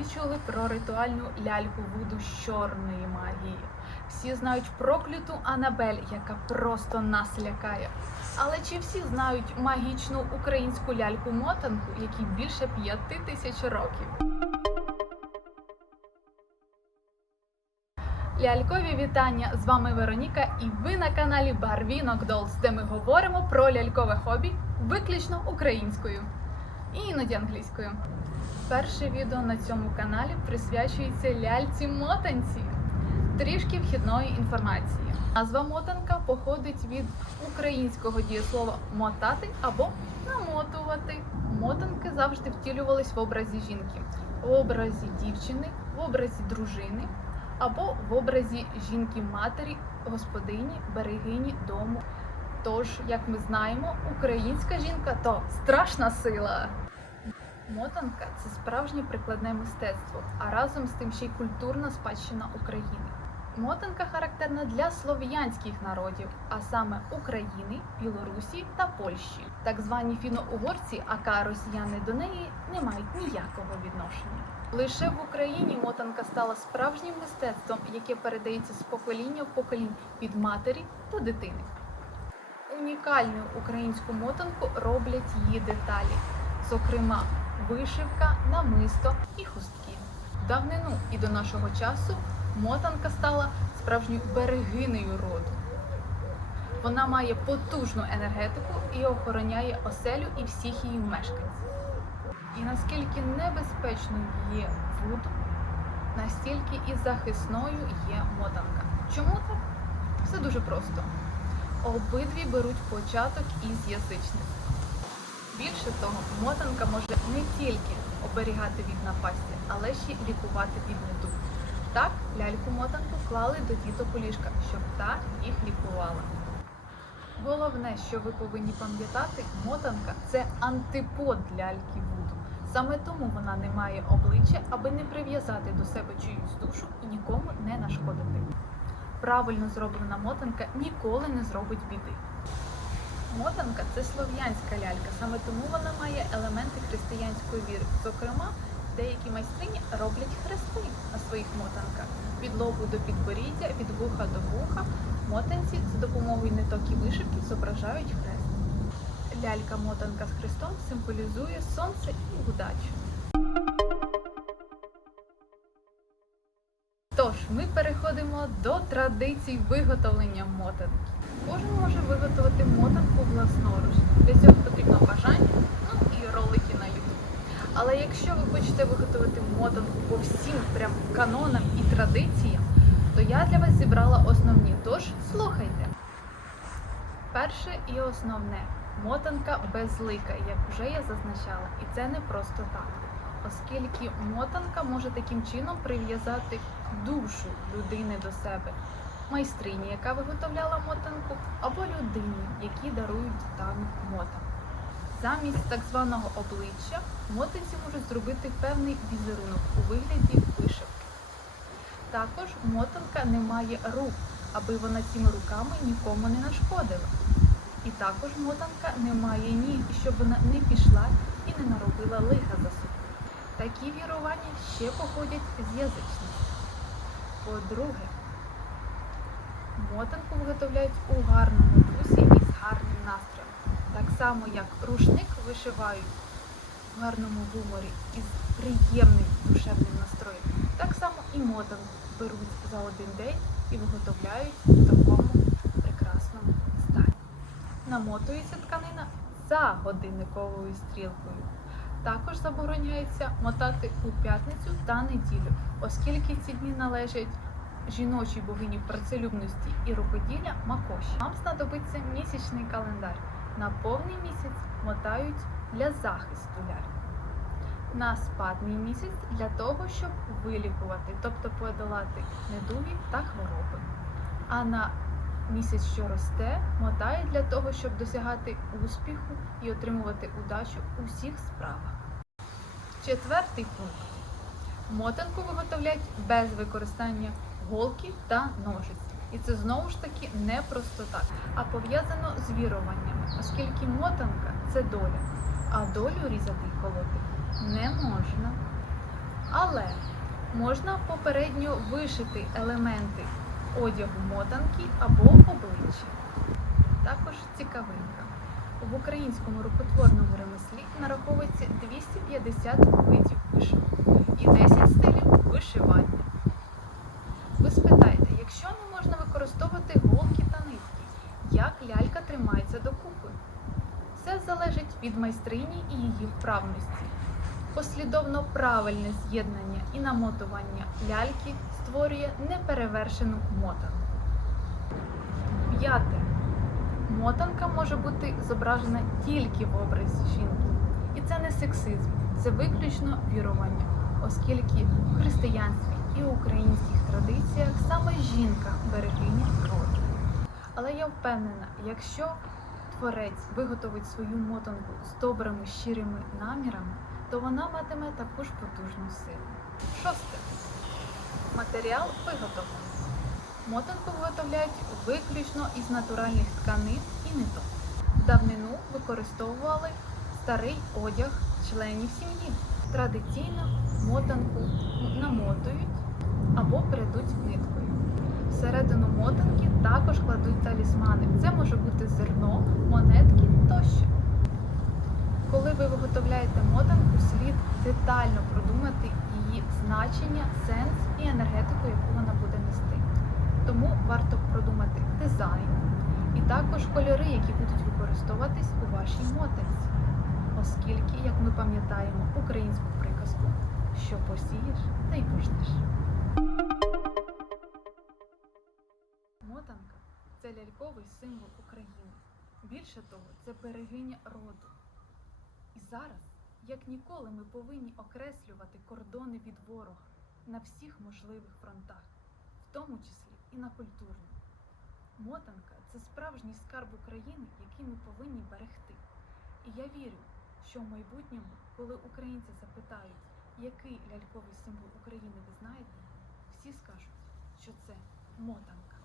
Всі чули про ритуальну ляльку Вуду чорної магії. Всі знають прокляту Анабель, яка просто нас лякає. Але чи всі знають магічну українську ляльку-мотанку, якій більше п'яти тисяч років? Лялькові вітання! З вами Вероніка, і ви на каналі Барвінок Долс, де ми говоримо про лялькове хобі виключно українською і іноді англійською. Перше відео на цьому каналі присвячується ляльці мотанці. Трішки вхідної інформації. Назва мотанка походить від українського дієслова мотати або намотувати. Мотанки завжди втілювались в образі жінки, в образі дівчини, в образі дружини або в образі жінки-матері, господині, берегині дому. Тож, як ми знаємо, українська жінка то страшна сила. Мотанка це справжнє прикладне мистецтво, а разом з тим ще й культурна спадщина України. Мотанка характерна для слов'янських народів, а саме України, Білорусі та Польщі. Так звані фіно-угорці, ака росіяни до неї не мають ніякого відношення. Лише в Україні мотанка стала справжнім мистецтвом, яке передається з покоління в покоління від матері до дитини. Унікальну українську мотанку роблять її деталі, зокрема вишивка, намисто і хустки. Давнину і до нашого часу мотанка стала справжньою берегинею роду. Вона має потужну енергетику і охороняє оселю і всіх її мешканців. І наскільки небезпечною є вуду, настільки і захисною є мотанка. Чому так? Все дуже просто. Обидві беруть початок із язичництва. Більше того, мотанка може не тільки оберігати від напасті, але ще й лікувати від недуг. Так, ляльку-мотанку клали до діток у ліжка, щоб та їх лікувала. Головне, що ви повинні пам'ятати, мотанка це антипод ляльки Вуду. Саме тому вона не має обличчя, аби не прив'язати до себе чиюсь душу і нікому не нашкодити. Правильно зроблена мотанка ніколи не зробить біди. Мотанка це слов'янська лялька, саме тому вона має елементи християнської віри. Зокрема, деякі майстрині роблять хрести на своїх мотанках від лобу до підборіддя, від вуха до вуха. Мотанці за допомогою ниток і вишивки зображають хрест. Лялька-мотанка з хрестом символізує сонце і удачу. Тож, ми переходимо до традицій виготовлення мотанки. Кожен може виготовити мотанку власноруч. Для цього потрібно бажання, ну і ролики на YouTube. Але якщо ви хочете виготовити мотанку по всім прям канонам і традиціям, то я для вас зібрала основні. Тож слухайте. Перше і основне мотанка безлика, як вже я зазначала, і це не просто так. Оскільки мотанка може таким чином прив'язати душу людини до себе, майстрині, яка виготовляла мотанку, або людині, які дарують дану мотанку. Замість так званого обличчя мотанці можуть зробити певний візерунок у вигляді вишивки. Також мотанка не має рук, аби вона цими руками нікому не нашкодила. І також мотанка не має ніг, щоб вона не пішла і не наробила собою. Такі вірування ще походять з язичництва. По-друге, мотанку виготовляють у гарному дусі і з гарним настроєм. Так само, як рушник вишивають в гарному гуморі і з приємним душевним настроєм. Так само і мотанку беруть за один день і виготовляють в такому прекрасному стані. Намотується тканина за годинниковою стрілкою. Також забороняється мотати у п'ятницю та неділю, оскільки ці дні належать жіночій богині працелюбності і рукоділля Макоші. Вам знадобиться місячний календар. На повний місяць мотають для захисту ляльки. На спадний місяць для того, щоб вилікувати, тобто подолати недуги та хвороби. А на місяць, що росте, мотають для того, щоб досягати успіху і отримувати удачу у всіх справах. Четвертий пункт. Мотанку виготовляють без використання голки та ножиць. І це знову ж таки не просто так, а пов'язано з віруваннями, оскільки мотанка це доля, а долю різати і колоти не можна. Але можна попередньо вишити елементи одягу мотанки або обличчя. Також цікавинка. В українському рукотворному ремеслі нараховується 250 видів вишивки і 10 стилів вишивання. Ви спитаєте, якщо не можна використовувати голки та нитки, як лялька тримається докупи? Все залежить від майстрині і її вправності. Послідовно правильне з'єднання і намотування ляльки створює неперевершену мотанку. П'яте. Мотанка може бути зображена тільки в образі жінки. І це не сексизм, це виключно вірування, оскільки в християнстві і українських традиціях саме жінка берегиня роду. Але я впевнена, якщо творець виготовить свою мотанку з добрими щирими намірами, то вона матиме таку ж потужну силу. Шосте. Матеріал виготовлення. Мотанку виготовляють виключно із натуральних тканин і ниток. Давнину використовували старий одяг членів сім'ї. Традиційно мотанку намотують або перейдуть ниткою. Всередину мотанки також кладуть талісмани. Це може бути зерно, монетки тощо. Коли ви виготовляєте мотанку, слід детально продумати її значення, сенс і енергетику, яку вона буде нести. Тому варто продумати дизайн і також кольори, які будуть використовуватись у вашій мотанці. Оскільки, як ми пам'ятаємо українську приказку, що посієш, та й пожнеш. Мотанка це ляльковий символ України. Більше того, це берегиня роду. І зараз, як ніколи, ми повинні окреслювати кордони від ворога на всіх можливих фронтах, в тому числі і на культурному. Мотанка це справжній скарб України, який ми повинні берегти. І я вірю, що в майбутньому, коли українці запитають, який ляльковий символ України ви знаєте, всі скажуть, що це мотанка.